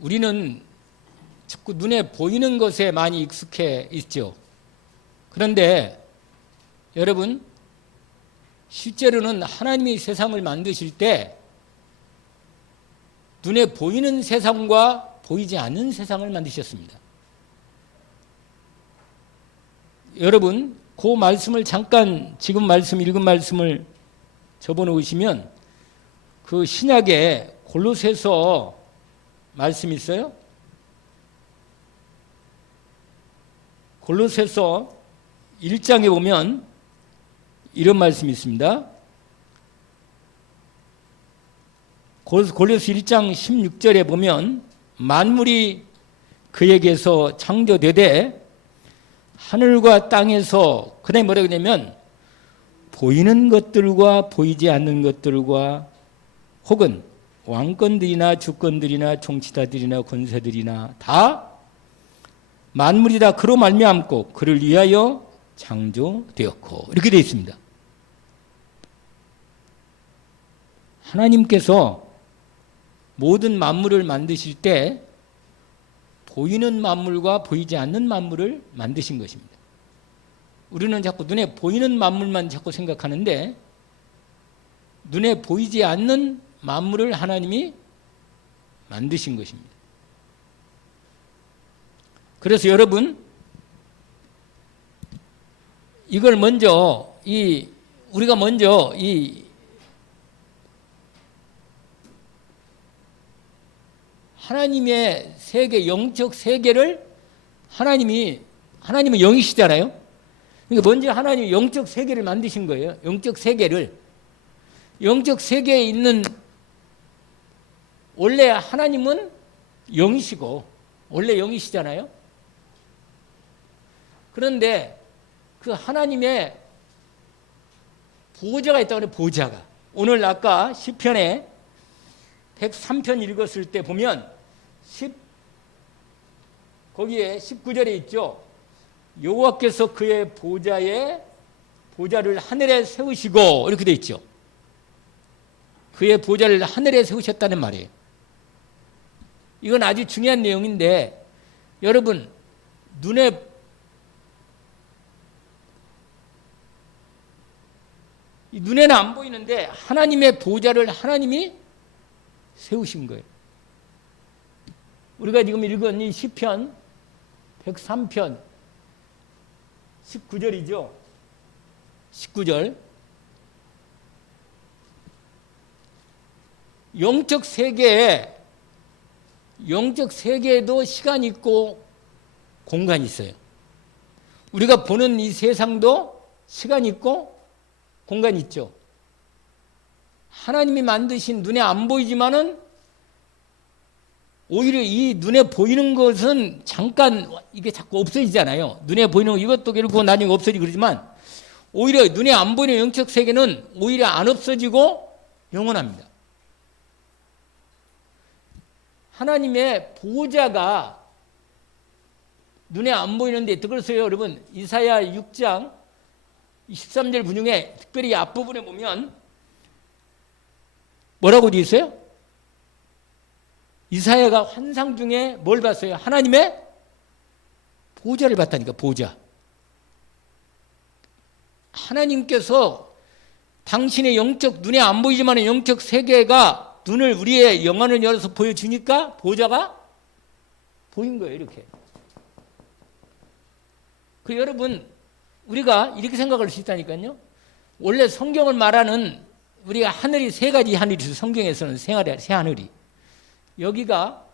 우리는 자꾸 눈에 보이는 것에 많이 익숙해 있죠. 그런데 여러분, 실제로는 하나님이 세상을 만드실 때 눈에 보이는 세상과 보이지 않는 세상을 만드셨습니다. 여러분, 그 말씀을 잠깐 지금 읽은 말씀을 접어놓으시면 그 신약에 골로새서 말씀이 있어요. 골로새서 1장에 보면 이런 말씀이 있습니다. 골로새 1장 16절에 보면 만물이 그에게서 창조되되 하늘과 땅에서 그다음에 뭐라고 하냐면 보이는 것들과 보이지 않는 것들과 혹은 왕권들이나 주권들이나 종치자들이나 권세들이나 다 만물이 다 그로 말미암고 그를 위하여 창조되었고 이렇게 되어 있습니다. 하나님께서 모든 만물을 만드실 때 보이는 만물과 보이지 않는 만물을 만드신 것입니다. 우리는 자꾸 눈에 보이는 만물만 자꾸 생각하는데 눈에 보이지 않는 만물을 하나님이 만드신 것입니다. 그래서 여러분, 이걸 먼저 우리가 먼저 하나님의 세계, 영적 세계를 하나님은 영이시잖아요. 그러니까 먼저 하나님이 영적 세계를 만드신 거예요. 영적 세계를. 영적 세계에 있는 원래 하나님은 영이시고 원래 영이시잖아요. 그런데 그 하나님의 보좌가 있다고 그래요. 보좌가. 오늘 아까 시편에 103편 읽었을 때 보면 거기에 19절에 있죠. 여호와께서 그의 보좌를 하늘에 세우시고 이렇게 돼 있죠. 그의 보좌를 하늘에 세우셨다는 말이에요. 이건 아주 중요한 내용인데 여러분, 눈에는 안 보이는데 하나님의 보좌를 하나님이 세우신 거예요. 우리가 지금 읽은 이 시편 103편 19절이죠. 19절. 영적 세계에도 시간이 있고 공간이 있어요. 우리가 보는 이 세상도 시간이 있고 공간이 있죠. 하나님이 만드신 눈에 안 보이지만은 오히려 이 눈에 보이는 것은 잠깐 이게 자꾸 없어지잖아요. 눈에 보이는 거 이것도 결국 나중에 없어지고 그러지만 오히려 눈에 안 보이는 영적 세계는 오히려 안 없어지고 영원합니다. 하나님의 보좌가 눈에 안 보이는데 그래서요, 여러분, 이사야 6장 23절 분중에 특별히 앞부분에 보면 뭐라고 되어 있어요? 이사야가 환상 중에 뭘 봤어요? 하나님의 보좌를 봤다니까, 보좌. 하나님께서 당신의 영적, 눈에 안 보이지만 영적 세계가 눈을, 우리의 영안을 열어서 보여주니까 보좌가 보인 거예요, 이렇게. 여러분, 우리가 이렇게 생각할 수 있다니까요. 원래 성경을 말하는 우리가 하늘이 세 가지 하늘이 있어요. 성경에서는 세 하늘이. 여기가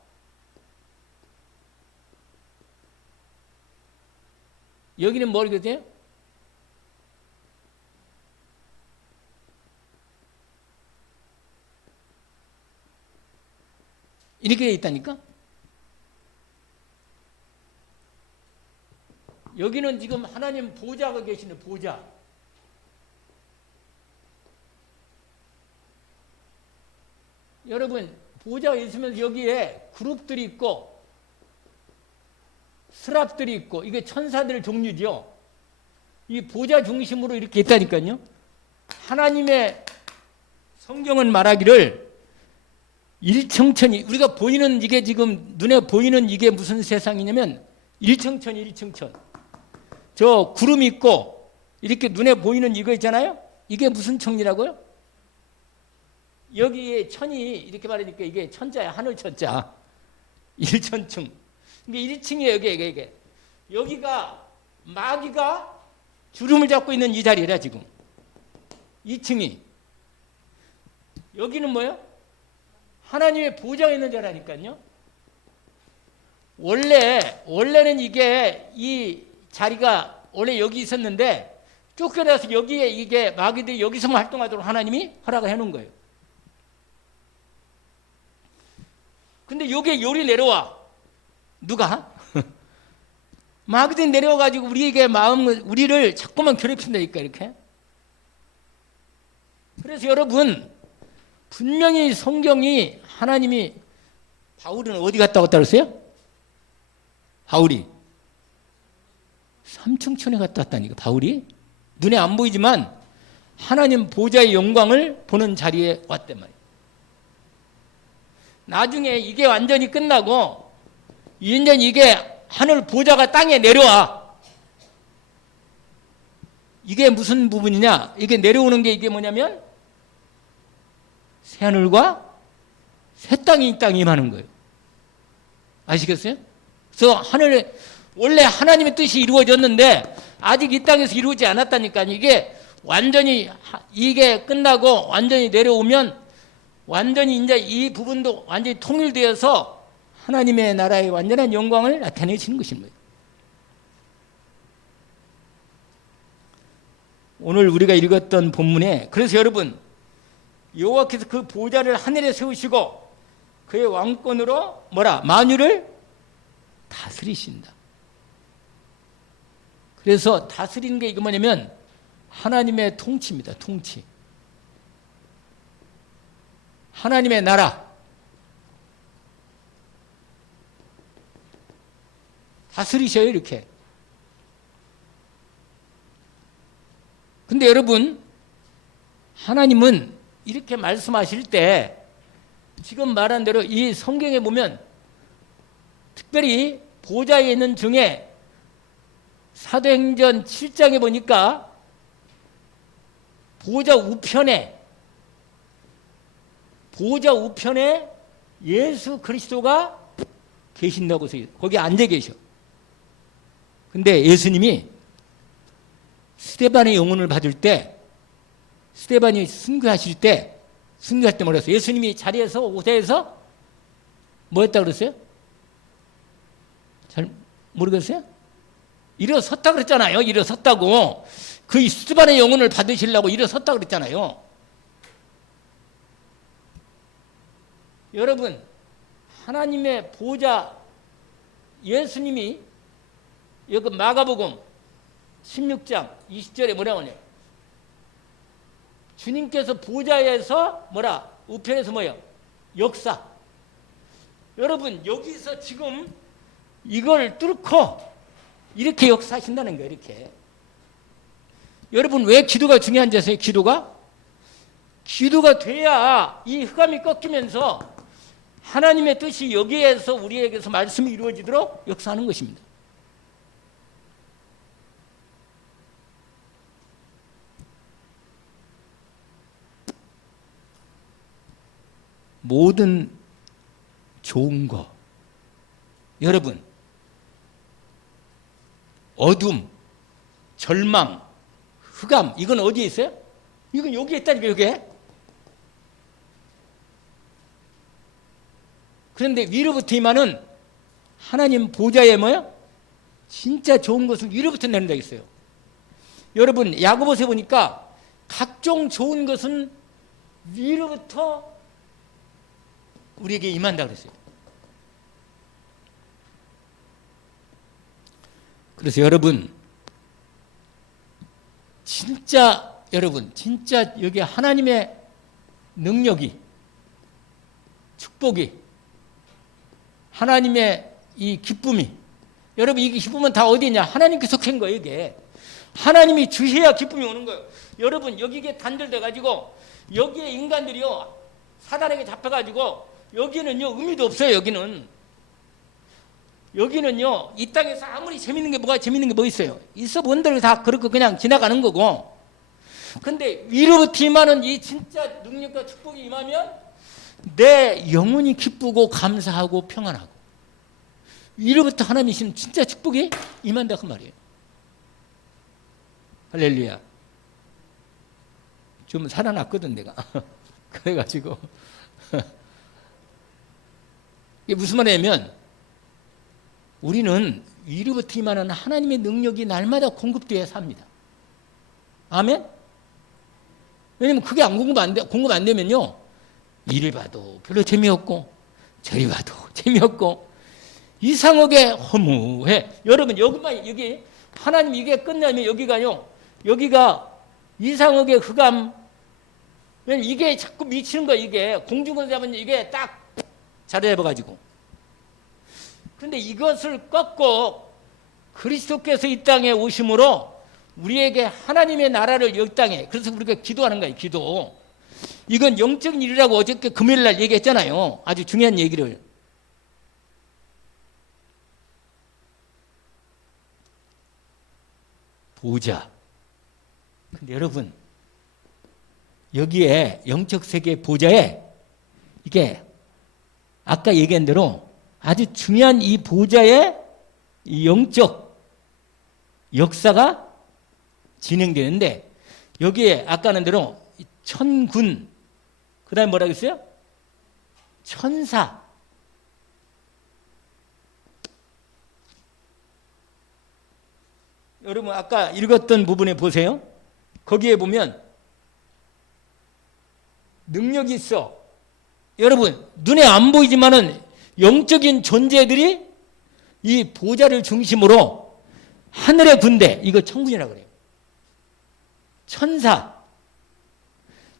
여기는 뭐겠어요? 이렇게 되어 있다니까? 여기는 지금 하나님 보좌가 계시는 보좌. 여러분, 보좌가 있으면 여기에 그룹들이 있고 스랍들이 있고 이게 천사들 종류죠. 이 보좌 중심으로 이렇게 있다니까요. 하나님의 성경은 말하기를 일청천이, 우리가 보이는 이게 지금 눈에 보이는 이게 무슨 세상이냐면 일청천이 일청천. 저 구름 있고 이렇게 눈에 보이는 이거 있잖아요. 이게 무슨 천이라고요? 여기에 천이 이렇게 말하니까 이게 천자야. 하늘 천자. 일천층. 이게 1층이에요. 이게. 여기가 마귀가 주름을 잡고 있는 이 자리라 지금. 2층이. 여기는 뭐예요? 하나님의 보좌가 있는 자라니까요. 원래는 이 자리가 원래 여기 있었는데 쫓겨나서 여기에 이게 마귀들이 여기서만 활동하도록 하나님이 허락을 해놓은 거예요. 근데 요게 요리 내려와. 누가? 마귀들이 내려와가지고 우리에게 우리를 자꾸만 괴롭힌다니까, 이렇게. 그래서 여러분, 분명히 성경이 하나님이, 바울은 어디 갔다 왔다 그랬어요? 바울이. 삼층천에 갔다 왔다니까, 바울이. 눈에 안 보이지만 하나님 보좌의 영광을 보는 자리에 왔단 말이에요. 나중에 이게 완전히 끝나고 이제 이게 하늘 보좌가 땅에 내려와. 이게 무슨 부분이냐? 이게 내려오는 게 이게 뭐냐면 새하늘과 새 땅이 이 땅에 임하는 거예요. 아시겠어요? 그래서 하늘에 원래 하나님의 뜻이 이루어졌는데 아직 이 땅에서 이루어지지 않았다니까. 이게 완전히 이게 끝나고 완전히 내려오면 완전히 이제 이 부분도 완전히 통일되어서 하나님의 나라의 완전한 영광을 나타내시는 것입니다. 오늘 우리가 읽었던 본문에, 그래서 여러분, 여호와께서 그 보좌를 하늘에 세우시고 그의 왕권으로 만유를 다스리신다. 그래서 다스리는 게 이거 뭐냐면 하나님의 통치입니다. 통치. 하나님의 나라. 다스리셔요, 이렇게. 근데 여러분, 하나님은 이렇게 말씀하실 때 지금 말한 대로 이 성경에 보면 특별히 보좌에 있는 중에 사도행전 7장에 보니까 보좌 우편에 예수 그리스도가 계신다고 써요. 거기 앉아 계셔. 근데 예수님이 스데반의 영혼을 받을 때, 스데반이 순교할 때 뭐라 했어요? 예수님이 자리에서 오대에서 뭐 했다고 그랬어요? 잘 모르겠어요? 일어섰다 그랬잖아요. 일어섰다고. 그 스데반의 영혼을 받으시려고 일어섰다 그랬잖아요. 여러분, 하나님의 보좌, 예수님이 여기 마가복음 16장 20절에 뭐라고 하냐? 주님께서 보좌에서 우편에서 뭐예요? 역사. 여러분, 여기서 지금 이걸 뚫고 이렇게 역사하신다는 거예요, 이렇게. 여러분, 왜 기도가 중요한지 아세요? 기도가 돼야 이 흑암이 꺾이면서 하나님의 뜻이 여기에서 우리에게서 말씀이 이루어지도록 역사하는 것입니다. 모든 좋은 거, 여러분, 어둠, 절망, 흑암, 이건 어디에 있어요? 이건 여기에 있다니까, 여기에. 그런데 위로부터 임하는 하나님 보좌에 뭐요? 진짜 좋은 것은 위로부터 내린다 했어요. 여러분, 야고보서에 보니까 각종 좋은 것은 위로부터 우리에게 임한다 그랬어요. 그래서 여러분, 진짜 여기 하나님의 능력이, 축복이, 하나님의 이 기쁨이, 여러분, 이 기쁨은 다 어디 있냐? 하나님께 속한 거예요, 이게. 하나님이 주셔야 기쁨이 오는 거예요. 여러분 여기에 단절돼 가지고 여기에 인간들이요 사단에게 잡혀가지고 여기는요 의미도 없어요. 여기는요 이 땅에서 아무리 재밌는 게 뭐가 재밌는 게 뭐 있어요? 있어 본들 다 그렇고 그냥 지나가는 거고. 근데 위로부터 임하는 이 진짜 능력과 축복이 임하면 내 영혼이 기쁘고 감사하고 평안하고 위로부터 하나님이 주신 진짜 축복이 임한다 그 말이에요. 할렐루야. 좀 살아났거든 내가. 그래가지고 이게 무슨 말이냐면 우리는 위로부터 임하는 하나님의 능력이 날마다 공급되어야 삽니다. 아멘? 왜냐면 그게 공급 안 되면요 이리 봐도 별로 재미없고 저리 봐도 재미없고 이상하게 허무해. 여러분 여기 하나님 이게 끝나면 여기가 이상하게 흑암. 왜냐면 이게 자꾸 미치는 거야. 이게 공중에서 잡으면 이게 딱 자리 잡아가지고. 그런데 이것을 꺾고 그리스도께서 이 땅에 오심으로 우리에게 하나님의 나라를 이 땅에, 그래서 우리가 기도하는 거예요. 기도. 이건 영적인 일이라고 어저께 금요일 날 얘기했잖아요. 아주 중요한 얘기를. 보자. 근데 여러분 여기에 영적 세계 보좌에 이게 아까 얘기한 대로 아주 중요한 이 보좌의 이 영적 역사가 진행되는데 여기에 아까 하는 대로 천군 그 다음에 뭐라고 했어요? 천사. 여러분 아까 읽었던 부분에 보세요. 거기에 보면 능력이 있어. 여러분 눈에 안 보이지만은 영적인 존재들이 이 보좌를 중심으로 하늘의 군대, 이거 천군이라고 그래요. 천사.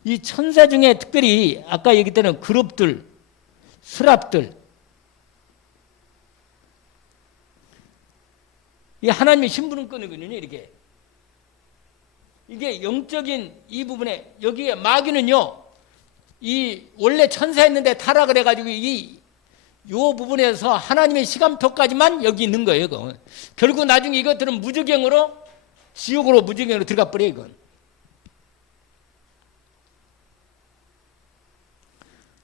이 천사 중에 특별히 아까 얘기했던 그룹들, 스랍들, 이 하나님의 신분을 끊거든요. 이렇게 이게 영적인 이 부분에 여기에 마귀는요 이 원래 천사였는데 타락을 해가지고 요 부분에서 하나님의 시간표까지만 여기 있는 거예요. 그건. 결국 나중에 이것들은 무저갱으로 지옥으로 무저갱으로 들어가 버려요. 이건.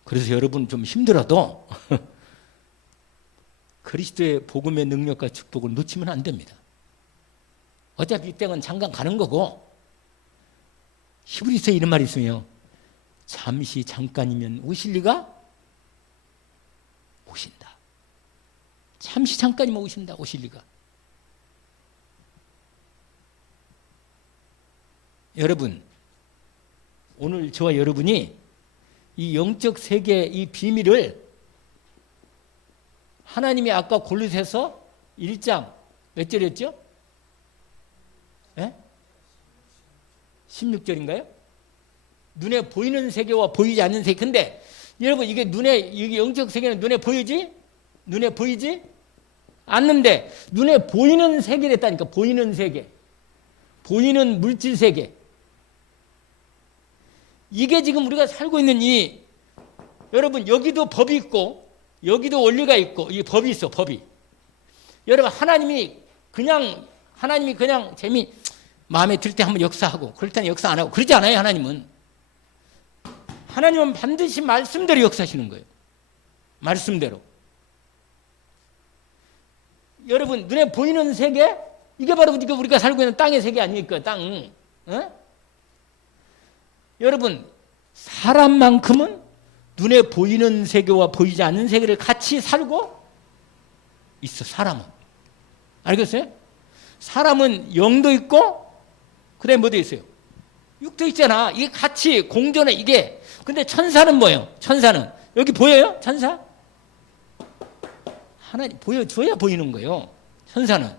그래서 여러분 좀 힘들어도 그리스도의 복음의 능력과 축복을 놓치면 안 됩니다. 어차피 이 땅은 잠깐 가는 거고 히브리서에 이런 말이 있으며 잠시 잠깐이면 오실 리가 오신다. 잠시 잠깐이면 오신다. 오실 리가. 여러분 오늘 저와 여러분이 이 영적 세계의 이 비밀을 하나님이 아까 골로새서 1장 몇 절이었죠? 예? 16절인가요? 눈에 보이는 세계와 보이지 않는 세계. 근데 여러분 이게 이게 영적 세계는 눈에 보이지? 눈에 보이지? 않는데 눈에 보이는 세계랬다니까. 보이는 세계. 보이는 물질 세계. 이게 지금 우리가 살고 있는 여러분 여기도 법이 있고 여기도 원리가 있고 이 법이 있어. 법이. 여러분 하나님이 그냥 마음에 들 때 한번 역사하고 그럴 때는 역사 안 하고 그러지 않아요. 하나님은 반드시 말씀대로 역사하시는 거예요. 말씀대로. 여러분 눈에 보이는 세계 이게 바로 우리가 살고 있는 땅의 세계 아닙니까? 땅. 어? 여러분 사람만큼은 눈에 보이는 세계와 보이지 않는 세계를 같이 살고 있어. 사람은. 알겠어요? 사람은 영도 있고 그다음에 뭐도 있어요? 육도 있잖아. 이게 같이 공존해. 이게. 근데 천사는 뭐예요? 천사는 여기 보여요? 천사? 하나님 보여줘야 보이는 거예요. 천사는.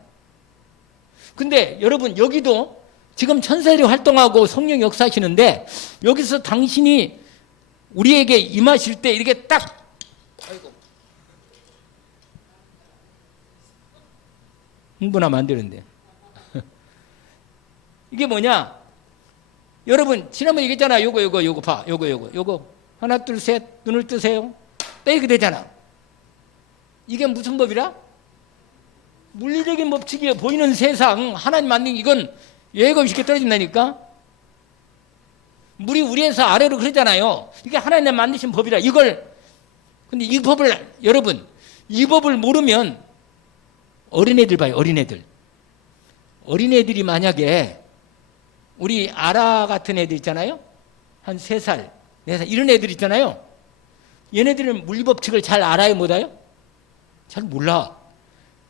근데 여러분 여기도 지금 천사들이 활동하고 성령 역사하시는데 여기서 당신이 우리에게 임하실 때 이렇게 딱 아이고 흥분하면 안 되는데 이게 뭐냐? 여러분 지난번에 얘기했잖아. 요거 봐. 요거 하나 둘 셋 눈을 뜨세요. 딱 이렇게 되잖아. 이게 무슨 법이라? 물리적인 법칙이에요. 보이는 세상 하나님 만든 이건 예외가 쉽게 떨어진다니까. 물이 위에서 아래로 흐르잖아요. 이게 하나님 만드신 법이라. 이걸 근데 이 법을 여러분 이 법을 모르면 어린애들 봐요. 어린애들이 만약에 우리 아라 같은 애들 있잖아요. 한 3살, 4살 이런 애들 있잖아요. 얘네들은 물리법칙을 잘 알아요, 못해요? 잘 몰라.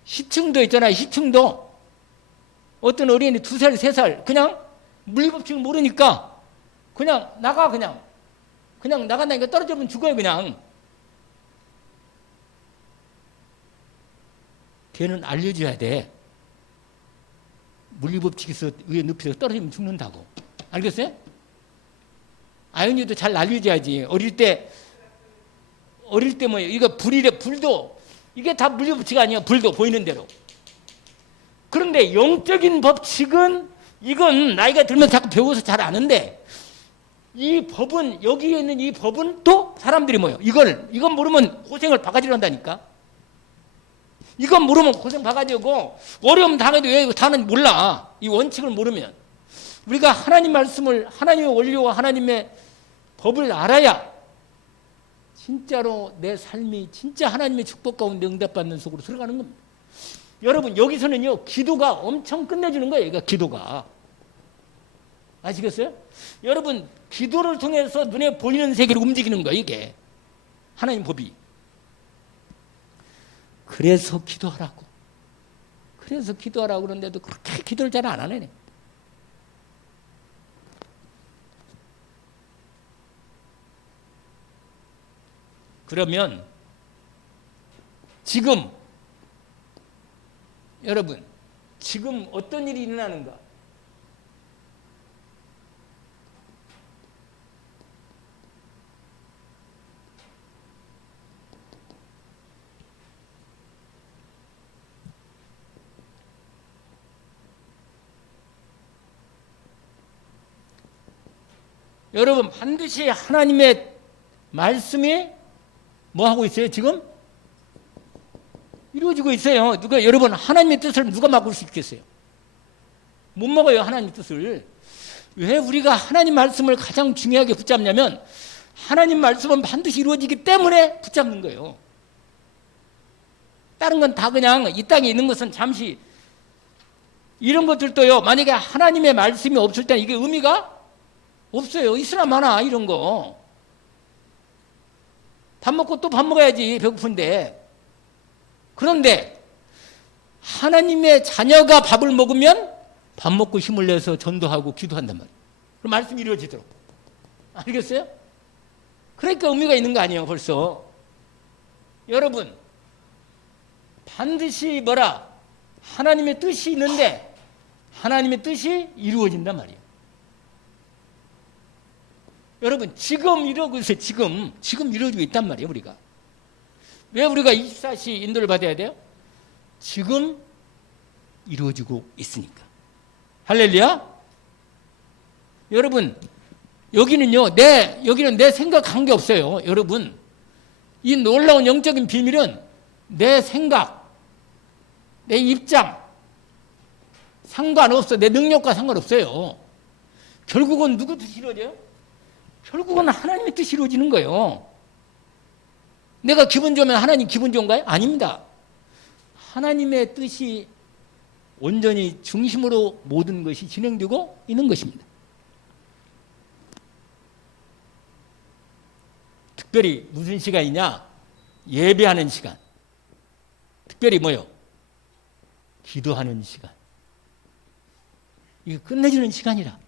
시층도 있잖아요. 시층도 어떤 어린이 2살, 3살 그냥 물리법칙을 모르니까 그냥 나가 그냥 나간다니까 떨어지면 죽어요 그냥. 걔는 알려줘야 돼. 물리법칙에서 위에 높이서 떨어지면 죽는다고. 알겠어요? 아연이도 잘 알려줘야지. 어릴 때 뭐예요? 이거 불이래. 불도 이게 다 물리법칙 아니야. 불도 보이는 대로. 그런데 영적인 법칙은 이건 나이가 들면 자꾸 배워서 잘 아는데 이 법은 여기에 있는 이 법은 또 사람들이 뭐예요? 이건 모르면 고생을 바가지로 한다니까. 이건 모르면 고생 바가지고 어려움 당해도 왜 다는 몰라. 이 원칙을 모르면. 우리가 하나님 말씀을 하나님의 원리와 하나님의 법을 알아야 진짜로 내 삶이 진짜 하나님의 축복 가운데 응답받는 속으로 들어가는 겁니다. 여러분 여기서는요 기도가 엄청 끝내주는 거예요. 그러니까 기도가. 아시겠어요? 여러분 기도를 통해서 눈에 보이는 세계를 움직이는 거예요. 이게 하나님 법이. 그래서 기도하라고 그러는데도 그렇게 기도를 잘 안 하네. 그러면 지금 여러분 지금 어떤 일이 일어나는가? 여러분 반드시 하나님의 말씀이 뭐 하고 있어요? 지금 이루어지고 있어요. 여러분 하나님의 뜻을 누가 막을 수 있겠어요? 못 먹어요. 하나님 뜻을. 왜 우리가 하나님 말씀을 가장 중요하게 붙잡냐면 하나님 말씀은 반드시 이루어지기 때문에 붙잡는 거예요. 다른 건 다 그냥 이 땅에 있는 것은 잠시 이런 것들도요. 만약에 하나님의 말씀이 없을 때는 이게 의미가 없어요. 있으나 마나 이런 거. 밥 먹고 또 밥 먹어야지 배고픈데. 그런데 하나님의 자녀가 밥을 먹으면 밥 먹고 힘을 내서 전도하고 기도한단 말이에요. 그럼 말씀이 이루어지도록. 알겠어요? 그러니까 의미가 있는 거 아니에요 벌써. 여러분 반드시 뭐라? 하나님의 뜻이 있는데 하나님의 뜻이 이루어진단 말이에요. 여러분 지금 이러고 있어요. 지금 이루어지고 있단 말이에요. 우리가 왜 우리가 24시 인도를 받아야 돼요? 지금 이루어지고 있으니까. 할렐루야. 여러분 여기는 내 생각한 게 없어요. 여러분 이 놀라운 영적인 비밀은 내 생각, 내 입장 상관없어. 내 능력과 상관없어요. 결국은 누구 뜻이 이루어져요? 결국은 하나님의 뜻이 이루어지는 거예요. 내가 기분 좋으면 하나님 기분 좋은가요? 아닙니다. 하나님의 뜻이 온전히 중심으로 모든 것이 진행되고 있는 것입니다. 특별히 무슨 시간이냐? 예배하는 시간. 특별히 뭐요? 기도하는 시간. 이거 끝내주는 시간이라.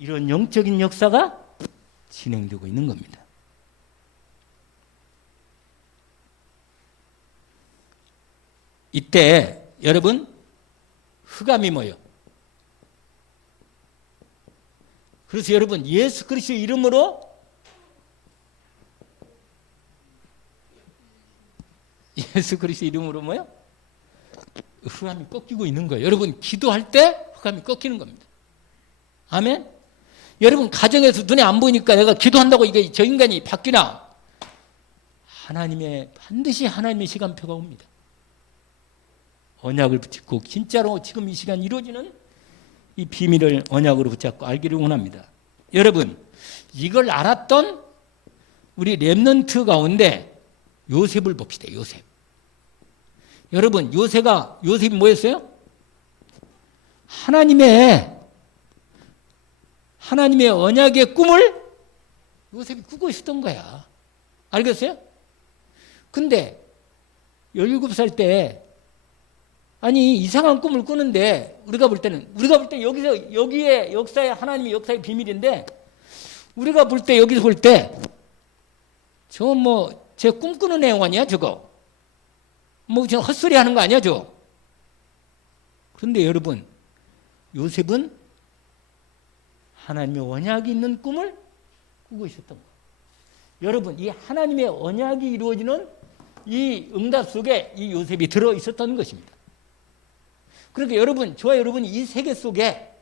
이런 영적인 역사가 진행되고 있는 겁니다. 이때 여러분 흑암이 뭐예요? 그래서 여러분 예수 그리스도의 이름으로 뭐요? 흑암이 꺾이고 있는 거예요. 여러분 기도할 때 흑암이 꺾이는 겁니다. 아멘? 여러분 가정에서 눈에 안 보이니까 내가 기도한다고 이게 저 인간이 바뀌나? 반드시 하나님의 시간표가 옵니다. 언약을 붙잡고 진짜로 지금 이 시간 이루어지는 이 비밀을 언약으로 붙잡고 알기를 원합니다. 여러분 이걸 알았던 우리 렘넌트 가운데 요셉을 봅시다. 요셉. 여러분 요셉이 뭐였어요? 하나님의 언약의 꿈을 요셉이 꾸고 있었던 거야. 알겠어요? 근데 17살 때 아니 이상한 꿈을 꾸는데 우리가 볼 때 여기에 역사의 하나님의 역사의 비밀인데 우리가 볼 때 여기서 볼 때 저 제 꿈꾸는 내용 아니야 저거? 저 헛소리 하는 거 아니야 저? 그런데 여러분 요셉은 하나님의 언약이 있는 꿈을 꾸고 있었던 거예요. 여러분 이 하나님의 언약이 이루어지는 이 응답 속에 이 요셉이 들어 있었던 것입니다. 그러니까 여러분 저와 여러분이 이 세계 속에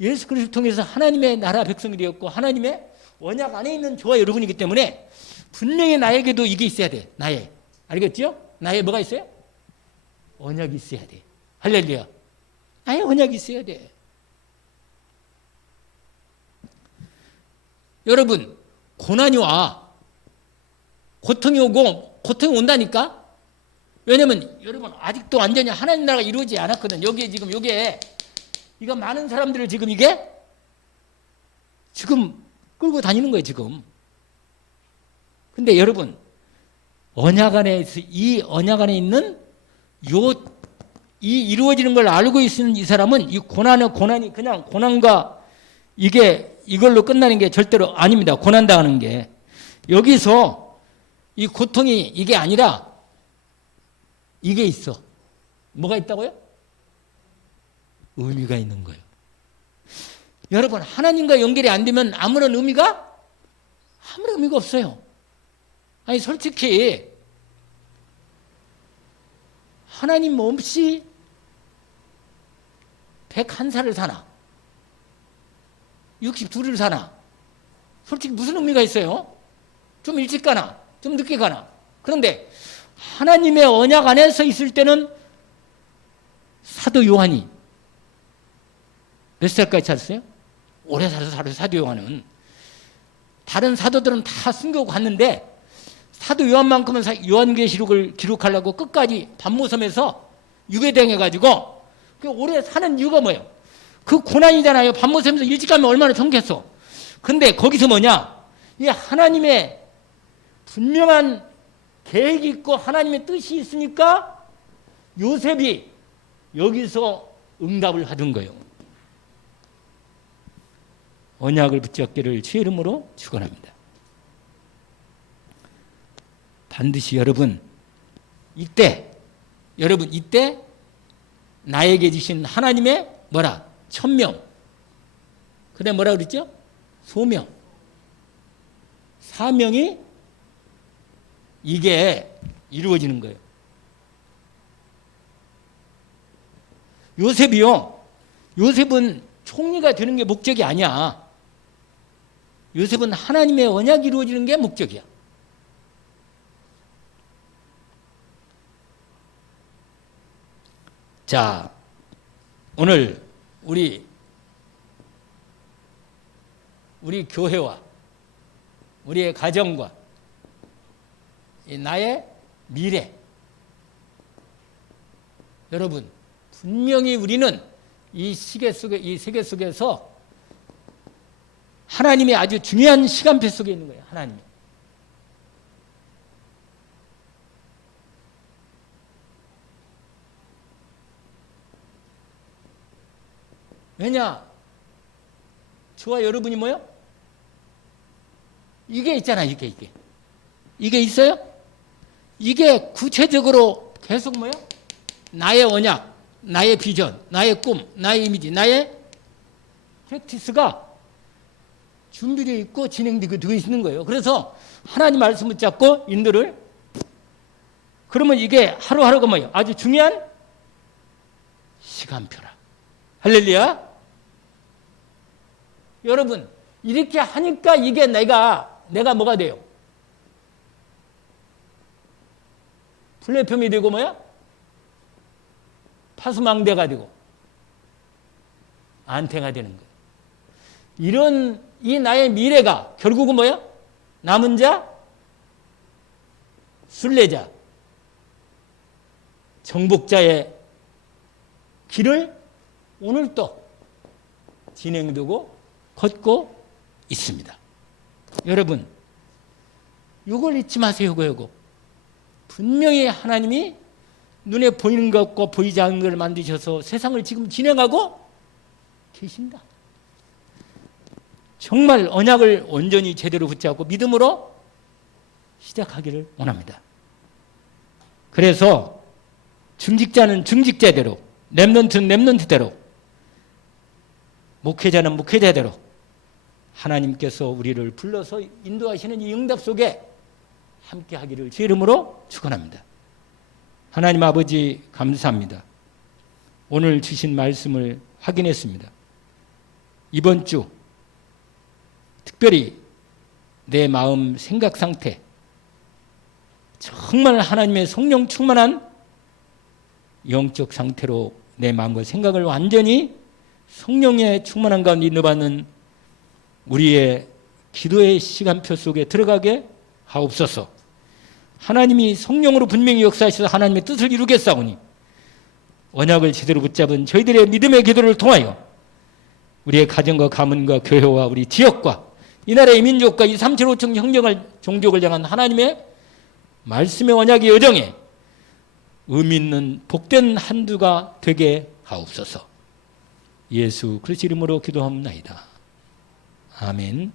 예수 그리스도를 통해서 하나님의 나라 백성이 되었고 하나님의 언약 안에 있는 저와 여러분이기 때문에 분명히 나에게도 이게 있어야 돼. 나의. 알겠죠? 나의 뭐가 있어요? 언약이 있어야 돼. 할렐루야. 나의 언약이 있어야 돼. 여러분 고난이 와. 고통이 오고 고통이 온다니까? 왜냐면 여러분 아직도 완전히 하나님 나라가 이루어지지 않았거든. 여기에 지금 이거 많은 사람들을 지금 이게 지금 끌고 다니는 거예요 지금. 근데 여러분 이 언약 안에 있는 이 이루어지는 걸 알고 있는 이 사람은 이 고난이 그냥 고난과 이걸로 끝나는 게 절대로 아닙니다. 고난당하는 게. 여기서 이 고통이 이게 아니라 이게 있어. 뭐가 있다고요? 의미가 있는 거예요. 여러분 하나님과 연결이 안 되면 아무런 의미가 없어요. 아니 솔직히 하나님 없이 101살을 사나 62를 사나 솔직히 무슨 의미가 있어요? 좀 일찍 가나 좀 늦게 가나. 그런데 하나님의 언약 안에서 있을 때는 사도 요한이 몇 살까지 살았어요? 오래 살았어요. 사도 요한은. 다른 사도들은 다 숨기고 갔는데 사도 요한만큼은 요한계시록을 기록하려고 끝까지 밤모섬에서 유배당해가지고 오래 사는 이유가 뭐예요? 그 고난이잖아요. 밤모섬에서 일찍 가면 얼마나 좋겠어. 근데 거기서 뭐냐? 이 하나님의 분명한 계획이 있고 하나님의 뜻이 있으니까 요셉이 여기서 응답을 하던 거예요. 언약을 붙잡기를 주의 이름으로 축원합니다. 반드시 여러분 이때 나에게 주신 하나님의 천명. 그래 뭐라 그랬죠? 소명. 사명이 이게 이루어지는 거예요. 요셉은 총리가 되는 게 목적이 아니야. 요셉은 하나님의 언약이 이루어지는 게 목적이야. 자, 오늘 우리 교회와 우리의 가정과 나의 미래, 여러분 분명히 우리는 이 세계 속에서 하나님의 아주 중요한 시간표 속에 있는 거예요. 하나님이. 왜냐? 저와 여러분이 뭐요? 이게 있잖아요. 이게 있어요? 이게 구체적으로 계속 뭐요? 나의 언약, 나의 비전, 나의 꿈, 나의 이미지, 나의 프랙티스가 준비되어 있고 진행되고 있는 거예요. 그래서 하나님 말씀 붙잡고 인도를 그러면 이게 하루하루가 뭐예요? 아주 중요한 시간표라. 할렐루야. 여러분 이렇게 하니까 이게 내가 뭐가 돼요? 플랫폼이 되고 뭐야? 파수망대가 되고 안테가 되는 거예요. 이런 이 나의 미래가 결국은 뭐야? 남은 자, 순례자, 정복자의 길을 오늘도 진행되고 걷고 있습니다. 여러분 이걸 잊지 마세요. 이거 분명히 하나님이 눈에 보이는 것과 보이지 않는 것을 만드셔서 세상을 지금 진행하고 계신다. 정말 언약을 온전히 제대로 붙잡고 믿음으로 시작하기를 원합니다. 그래서 중직자는 중직자대로, 렘넌트는 렘넌트대로, 목회자는 목회자대로 하나님께서 우리를 불러서 인도하시는 이 응답 속에 함께 하기를 주의 이름으로 축원합니다. 하나님 아버지 감사합니다. 오늘 주신 말씀을 확인했습니다. 이번 주 특별히 내 마음 생각 상태 정말 하나님의 성령 충만한 영적 상태로 내 마음과 생각을 완전히 성령의 충만한 가운데 인도받는 우리의 기도의 시간표 속에 들어가게 하옵소서. 하나님이 성령으로 분명히 역사하셔서 하나님의 뜻을 이루겠사오니 언약을 제대로 붙잡은 저희들의 믿음의 기도를 통하여 우리의 가정과 가문과 교회와 우리 지역과 이 나라의 민족과 이 375층 형정을 종족을 향한 하나님의 말씀의 언약의 여정에 의미 있는 복된 한두가 되게 하옵소서. 예수 그리스도 이름으로 기도합니다. 아멘.